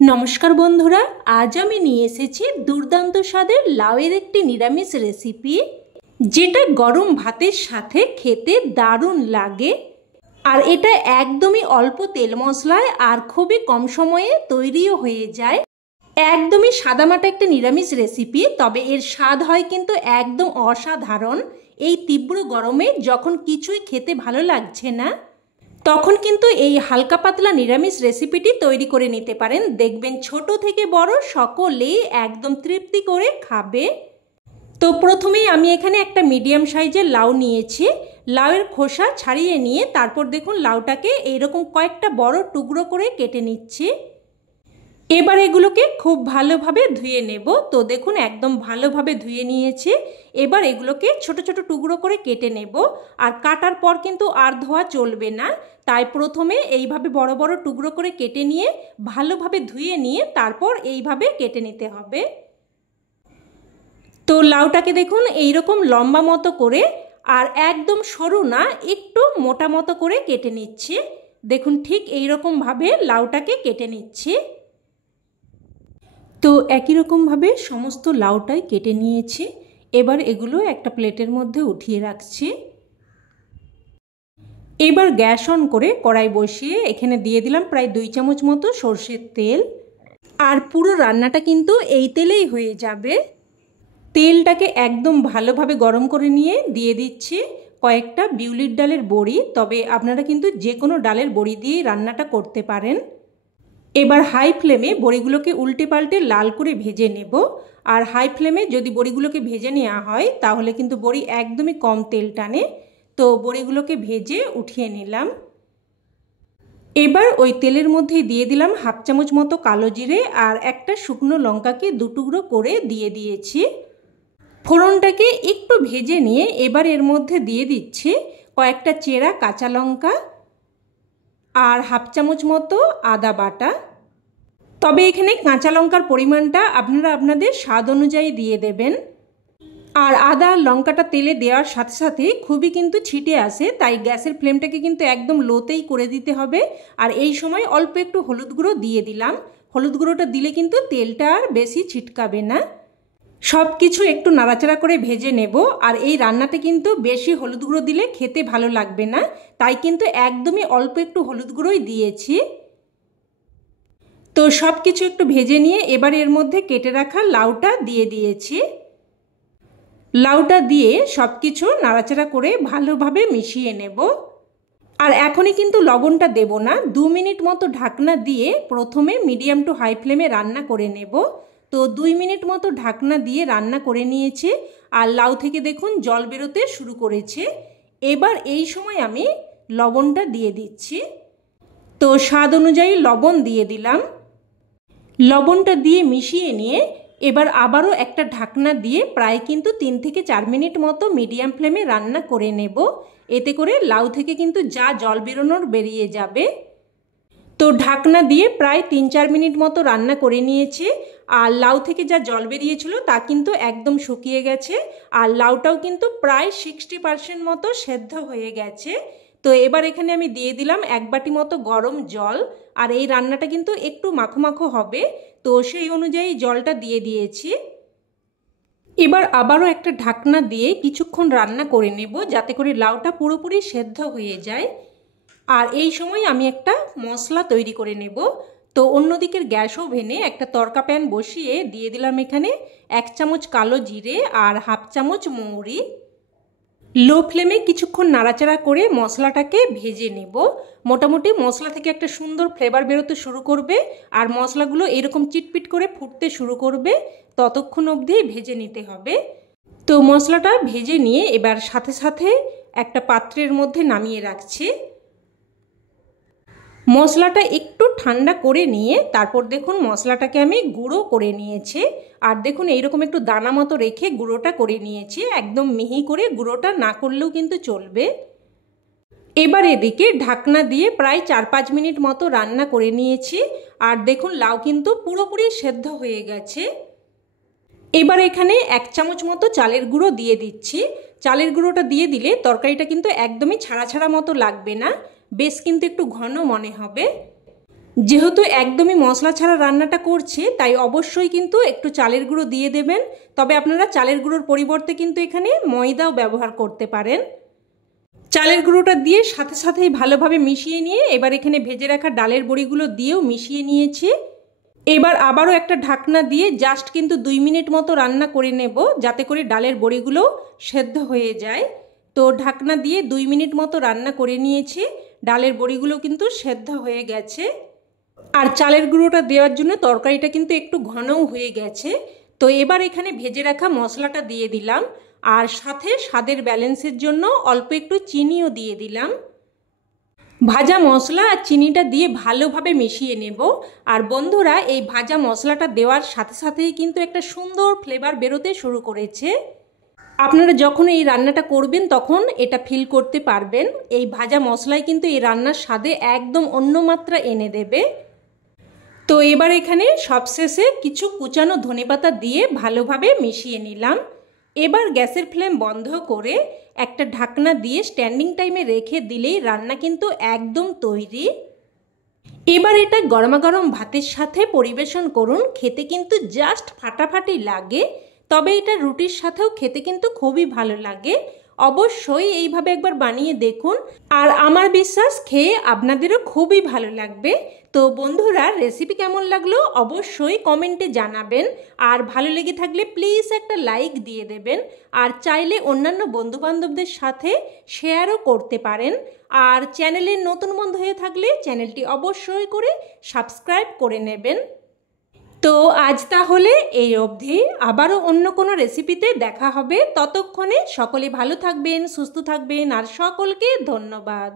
নমস্কার বন্ধুরা, আজ আমি নিয়ে এসেছি দুর্দান্ত স্বাদের লাউয়ের একটি নিরামিষ রেসিপি, যেটা গরম ভাতের সাথে খেতে দারুণ লাগে। আর এটা একদমই অল্প তেল মশলায় আর খুবই কম সময়ে তৈরিও হয়ে যায়। একদমই সাদামাটা একটা নিরামিষ রেসিপি, তবে এর স্বাদ হয় কিন্তু একদম অসাধারণ। এই তীব্র গরমে যখন কিছুই খেতে ভালো লাগছে না, তখন কিন্তু এই হালকা পাতলা নিরামিষ রেসিপিটি তৈরি করে নিতে পারেন। দেখবেন ছোট থেকে বড় সকলেই একদম তৃপ্তি করে খাবে। তো প্রথমেই আমি এখানে একটা মিডিয়াম সাইজের লাউ নিয়েছি। লাউয়ের খোসা ছাড়িয়ে নিয়ে তারপর দেখুন লাউটাকে এইরকম কয়েকটা বড় টুকরো করে কেটে নিচ্ছি। এবার এগুলোকে খুব ভালোভাবে ধুয়ে নেব। তো দেখুন একদম ভালোভাবে ধুয়ে নিয়েছি। এবার এগুলোকে ছোট ছোট টুকরো করে কেটে নেব। আর কাটার পর কিন্তু আর ধোয়া চলবে না, তাই প্রথমে এইভাবে বড় বড় টুকরো করে কেটে নিয়ে ভালোভাবে ধুয়ে নিয়ে তারপর এইভাবে কেটে নিতে হবে। তো লাউটাকে দেখুন এইরকম লম্বা মতো করে, আর একদম সরু না, একটু মোটা মতো করে কেটে নিচ্ছি। দেখুন ঠিক এইরকমভাবে লাউটাকে কেটে নিচ্ছি। তো একই রকমভাবে সমস্ত লাউটাই কেটে নিয়েছি। এবার এগুলো একটা প্লেটের মধ্যে উঠিয়ে রাখছি। এবার গ্যাস অন করে কড়াই বসিয়ে এখানে দিয়ে দিলাম প্রায় 2 চামচ মতো সরষের তেল। আর পুরো রান্নাটা কিন্তু এই তেলেই হয়ে যাবে। তেলটাকে একদম ভালোভাবে গরম করে নিয়ে দিয়ে দিচ্ছি কয়েকটা বিউলির ডালের বড়ি। তবে আপনারা কিন্তু যে কোনো ডালের বড়ি দিয়েই রান্নাটা করতে পারেন। এবার হাই ফ্লেমে বড়িগুলোকে উল্টে পাল্টে লাল করে ভেজে নেব। আর হাই ফ্লেমে যদি বড়িগুলোকে ভেজে নেওয়া হয় তাহলে কিন্তু বড়ি একদমই কম তেল টানে। তো বড়িগুলোকে ভেজে উঠিয়ে নিলাম। এবার ওই তেলের মধ্যেই দিয়ে দিলাম 1/2 চামচ মতো কালো জিরে, আর একটা শুকনো লঙ্কাকে 2 টুকরো করে দিয়ে দিয়েছি। ফোড়নটাকে একটু ভেজে নিয়ে এবার এর মধ্যে দিয়ে দিচ্ছি কয়েকটা চেরা কাঁচা লঙ্কা আর 1/2 চামচ মতো আদা বাটা। তবে এখানে কাঁচা লঙ্কার পরিমাণটা আপনারা আপনাদের স্বাদ অনুযায়ী দিয়ে দেবেন। আর আদা আর লঙ্কাটা তেলে দেওয়ার সাথে সাথে খুবই কিন্তু ছিটে আসে, তাই গ্যাসের ফ্লেমটাকে কিন্তু একদম লোতেই করে দিতে হবে। আর এই সময় অল্প একটু হলুদ গুঁড়ো দিয়ে দিলাম। হলুদ গুঁড়োটা দিলে কিন্তু তেলটা আর বেশি ছিটকাবে না। সব কিছু একটু নাড়াচাড়া করে ভেজে নেব। আর এই রান্নাতে কিন্তু বেশি হলুদ গুঁড়ো দিলে খেতে ভালো লাগবে না, তাই কিন্তু একদমই অল্প একটু হলুদ গুঁড়োই দিয়েছি। তো সব কিছু একটু ভেজে নিয়ে এবার এর মধ্যে কেটে রাখা লাউটা দিয়ে দিয়েছি। লাউটা দিয়ে সব কিছু নাড়াচাড়া করে ভালোভাবে মিশিয়ে নেব। আর এখনই কিন্তু লবণটা দেব না, 2 মিনিট মতো ঢাকনা দিয়ে প্রথমে মিডিয়াম টু হাই ফ্লেমে রান্না করে নেব। তো 2 মিনিট মতো ঢাকনা দিয়ে রান্না করে নিয়েছি। আর লাউ থেকে দেখুন জল বেরোতে শুরু করেছে। এবার এই সময় আমি লবণটা দিয়ে দিচ্ছি। তো স্বাদ অনুযায়ী লবণ দিয়ে দিলাম। লবণটা দিয়ে মিশিয়ে নিয়ে এবার আবারও একটা ঢাকনা দিয়ে প্রায় কিন্তু 3 থেকে 4 মিনিট মতো মিডিয়াম ফ্লেমে রান্না করে নেব। এতে করে লাউ থেকে কিন্তু যা জল বেরোনোর বেরিয়ে যাবে। তো ঢাকনা দিয়ে প্রায় 3-4 মিনিট মতো রান্না করে নিয়েছি। আর লাউ থেকে যা জল বেরিয়েছিল তা কিন্তু একদম শুকিয়ে গেছে। আর লাউটাও কিন্তু প্রায় 60% মতো সেদ্ধ হয়ে গেছে। তো এবার এখানে আমি দিয়ে দিলাম 1 বাটি মতো গরম জল। আর এই রান্নাটা কিন্তু একটু মাখো মাখো হবে, তো সেই অনুযায়ী জলটা দিয়ে দিয়েছি। এবার আবারও একটা ঢাকনা দিয়ে কিছুক্ষণ রান্না করে নেব, যাতে করে লাউটা পুরোপুরি সেদ্ধ হয়ে যায়। আর এই সময় আমি একটা মশলা তৈরি করে নেব। তো অন্যদিকের গ্যাস ওভেনে একটা তড়কা প্যান বসিয়ে দিয়ে দিলাম এখানে 1 চামচ কালো জিরে আর 1/2 চামচ মৌরি। লো ফ্লেমে কিছুক্ষণ নাড়াচাড়া করে মশলাটাকে ভেজে নেব। মোটামুটি মশলা থেকে একটা সুন্দর ফ্লেভার বেরোতে শুরু করবে আর মশলাগুলো এরকম চিটপিট করে ফুটতে শুরু করবে, ততক্ষণ অবধি ভেজে নিতে হবে। তো মশলাটা ভেজে নিয়ে এবার সাথে সাথে একটা পাত্রের মধ্যে নামিয়ে রাখছি। মশলাটা একটু ঠান্ডা করে নিয়ে তারপর দেখুন মশলাটাকে আমি গুঁড়ো করে নিয়েছি। আর দেখুন এইরকম একটু দানা মতো রেখে গুঁড়োটা করে নিয়েছি, একদম মিহি করে গুঁড়োটা না করলেও কিন্তু চলবে। এবার এদিকে ঢাকনা দিয়ে প্রায় 4-5 মিনিট মতো রান্না করে নিয়েছি। আর দেখুন লাউ কিন্তু পুরোপুরি সেদ্ধ হয়ে গেছে। এবার এখানে 1 চামচ মতো চালের গুঁড়ো দিয়ে দিচ্ছি। চালের গুঁড়োটা দিয়ে দিলে তরকারিটা কিন্তু একদমই ছাড়া ছাড়া মতো লাগবে না, বেশ কিন্তু একটু ঘন মনে হবে। যেহেতু একদমই মশলা ছাড়া রান্নাটা করছে, তাই অবশ্যই কিন্তু একটু চালের গুঁড়ো দিয়ে দেবেন। তবে আপনারা চালের গুঁড়োর পরিবর্তে কিন্তু এখানে ময়দাও ব্যবহার করতে পারেন। চালের গুঁড়োটা দিয়ে সাথে সাথেই ভালোভাবে মিশিয়ে নিয়ে এবার এখানে ভেজে রাখা ডালের বড়িগুলো দিয়েও মিশিয়ে নিয়েছি। এবার আবারও একটা ঢাকনা দিয়ে জাস্ট কিন্তু 2 মিনিট মতো রান্না করে নেব, যাতে করে ডালের বড়িগুলো সেদ্ধ হয়ে যায়। তো ঢাকনা দিয়ে 2 মিনিট মতো রান্না করে নিয়েছি। ডালের বড়িগুলো কিন্তু সেদ্ধ হয়ে গেছে। আর চালের গুঁড়োটা দেওয়ার জন্য তরকারিটা কিন্তু একটু ঘনও হয়ে গেছে। তো এবার এখানে ভেজে রাখা মশলাটা দিয়ে দিলাম, আর সাথে স্বাদের ব্যালেন্সের জন্য অল্প একটু চিনিও দিয়ে দিলাম। ভাজা মশলা আর চিনিটা দিয়ে ভালোভাবে মিশিয়ে নেব। আর বন্ধুরা, এই ভাজা মশলাটা দেওয়ার সাথে সাথেই কিন্তু একটা সুন্দর ফ্লেভার বেরোতে শুরু করেছে। আপনারা যখন এই রান্নাটা করবেন তখন এটা ফিল করতে পারবেন। এই ভাজা মশলাই কিন্তু এই রান্নার স্বাদে একদম অন্য মাত্রা এনে দেবে। তো এবার এখানে সবশেষে কিছু কুচানো ধনেপাতা দিয়ে ভালোভাবে মিশিয়ে নিলাম। এবার গ্যাসের ফ্লেম বন্ধ করে একটা ঢাকনা দিয়ে স্ট্যান্ডিং টাইমে রেখে দিলেই রান্না কিন্তু একদম তৈরি। এবার এটা গরমাগরম ভাতের সাথে পরিবেশন করুন। খেতে কিন্তু জাস্ট ফাটাফাটি লাগে। তবে এটা রুটির সাথেও খেতে কিন্তু খুবই ভালো লাগে। অবশ্যই এইভাবে একবার বানিয়ে দেখুন, আর আমার বিশ্বাস খেয়ে আপনাদেরও খুবই ভালো লাগবে। তো বন্ধুরা, রেসিপি কেমন লাগলো অবশ্যই কমেন্টে জানাবেন। আর ভালো লেগে থাকলে প্লিজ একটা লাইক দিয়ে দেবেন। আর চাইলে অন্যান্য বন্ধুবান্ধবদের সাথে শেয়ারও করতে পারেন। আর চ্যানেলের নতুন বন্ধু হয়ে থাকলে চ্যানেলটি অবশ্যই করে সাবস্ক্রাইব করে নেবেন। তো আজ তাহলে এই অবধি। আবারও অন্য কোনো রেসিপিতে দেখা হবে। ততক্ষণে সকলে ভালো থাকবেন, সুস্থ থাকবেন, আর সকলকে ধন্যবাদ।